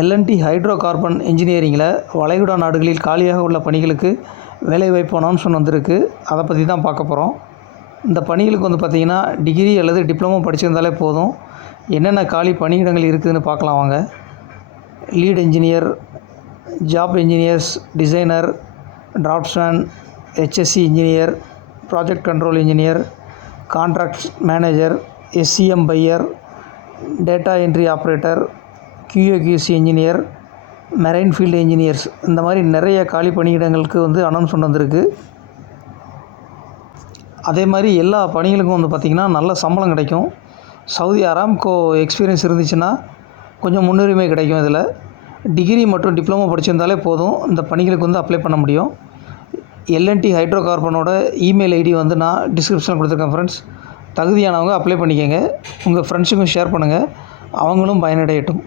L&T hydro carbon இன்ஜினியரிங்கில் வளைகுடா நாடுகளில் காலியாக உள்ள பணிகளுக்கு வேலைவாய்ப்பு அனௌன்ஸ்மெண்ட் வந்திருக்கு. அதை பற்றி தான் பார்க்க போகிறோம். இந்த பணிகளுக்கு வந்து பார்த்திங்கன்னா டிகிரி அல்லது டிப்ளமோ படிச்சிருந்தாலே போதும். என்னென்ன காலி பணியிடங்கள் இருக்குதுன்னு பார்க்கலாம் வாங்க. Lead engineer, job engineers, designer, draftsman, HSC engineer, project control engineer, contract manager, SCM buyer, data entry operator, QA/QC engineer, marine field engineers, இந்த மாதிரி நிறைய காலி பணியிடங்களுக்கு வந்து அனௌன்ஸ்மெண்ட் வந்திருக்கு. அதே மாதிரி எல்லா பணிகளுக்கும் வந்து பார்த்திங்கன்னா நல்ல சம்பளம் கிடைக்கும். சவுதி அராம்கோ எக்ஸ்பீரியன்ஸ் இருந்துச்சுன்னா கொஞ்சம் முன்னுரிமை கிடைக்கும். இதில் டிகிரி மற்றும் டிப்ளமோ படிச்சிருந்தாலே போதும் இந்த பணிகளுக்கு வந்து அப்ளை பண்ண முடியும். எல்என்டி ஹைட்ரோ கார்பனோட இமெயில் ஐடி வந்து நான் டிஸ்கிரிப்ஷனில் கொடுத்துருக்கேன் ஃப்ரெண்ட்ஸ். தகுதியானவங்க அப்ளை பண்ணிக்கோங்க. உங்கள் ஃப்ரெண்ட்ஸுக்கும் ஷேர் பண்ணுங்கள், அவங்களும் பயனடையட்டும்.